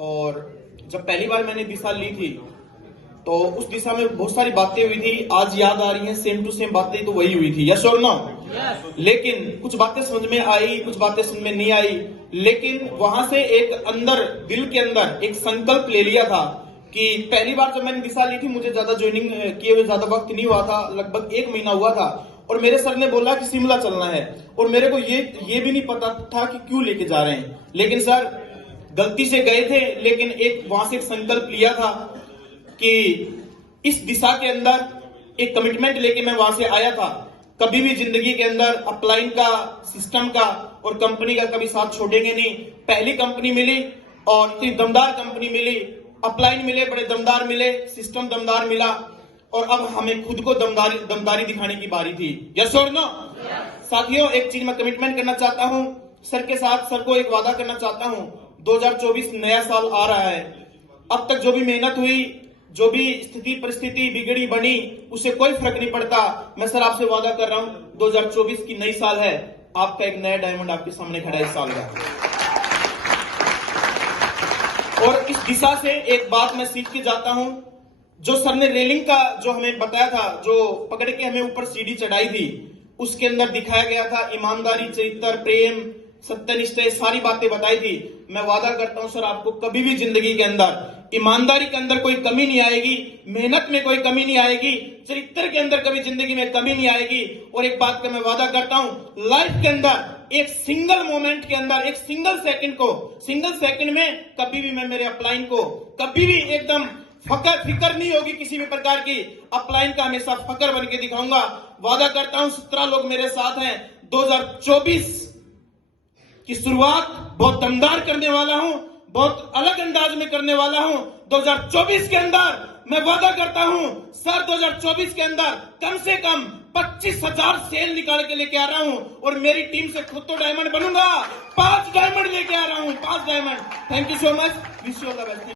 और जब पहली बार मैंने दिशा ली थी तो उस दिशा में बहुत सारी बातें हुई थी, आज याद आ रही हैं, सेम टू सेम बातें तो वही हुई थी, यस और नो। लेकिन कुछ बातें समझ में आई, कुछ बातें समझ में नहीं आई, लेकिन वहां से एक अंदर, दिल के अंदर एक संकल्प ले लिया था कि पहली बार जब मैंने दिशा ली थी, मुझे ज्यादा ज्वाइनिंग किए हुए ज्यादा वक्त नहीं हुआ था, लगभग 1 महीना हुआ था, और मेरे सर ने बोला कि शिमला चलना है, और मेरे को ये भी नहीं पता था कि क्यों लेके जा रहे हैं। लेकिन सर गलती से गए थे, लेकिन एक वहां से एक संकल्प लिया था कि इस दिशा के अंदर एक कमिटमेंट लेके मैं वहां से आया था। कभी भी जिंदगी के अंदर अपलाइन का, सिस्टम का और कंपनी का कभी साथ छोड़ेंगे नहीं। पहली कंपनी मिली और इतनी दमदार कंपनी मिली, अपलाइन मिले, बड़े दमदार मिले, सिस्टम दमदार मिला, और अब हमें खुद को दमदारी दिखाने की बारी थी, यस और नो। साथियों, एक चीज मैं कमिटमेंट करना चाहता हूं सर के साथ, सर को एक वादा करना चाहता हूं। 2024 नया साल आ रहा है, अब तक जो भी मेहनत हुई, जो भी स्थिति परिस्थिति बिगड़ी बनी, उससे कोई फर्क नहीं पड़ता। मैं सर आपसे वादा कर रहा हूं, 2024 की नई साल है, आपका एक नया डायमंड आपके सामने खड़ा है इस साल का। और इस दिशा से एक बात मैं सीख के जाता हूं, जो सर ने रेलिंग का जो हमें बताया था, जो पकड़ के हमें ऊपर सीढ़ी चढ़ाई थी, उसके अंदर दिखाया गया था ईमानदारी, चरित्र, प्रेम, सत्यनिष्ठा, सारी बातें बताई थी। मैं वादा करता हूं सर, आपको कभी भी जिंदगी के अंदर ईमानदारी के अंदर कोई कमी नहीं आएगी, मेहनत में कोई कमी नहीं आएगी, चरित्र के अंदर कभी जिंदगी में कमी नहीं आएगी। और एक बात का मैं वादा करता हूं, लाइफ के अंदर एक सिंगल मोमेंट के अंदर, एक सिंगल सेकंड में कभी भी मैं मेरे अपलाइन को कभी भी एकदम फिक्र नहीं होगी किसी भी प्रकार की, अपलाइन का हमेशा फकर बन के दिखाऊंगा। वादा करता हूं 17 लोग मेरे साथ हैं, 2024 की शुरुआत बहुत दमदार करने वाला हूं, बहुत अलग अंदाज में करने वाला हूं। 2024 के अंदर मैं वादा करता हूं सर, 2024 के अंदर कम से कम 25,000 सेल निकाल के लेके आ रहा हूं, और मेरी टीम से खुद तो डायमंड बनूंगा, 5 डायमंड लेके आ रहा हूं, 5 diamond. Thank you so much, wish you all the best.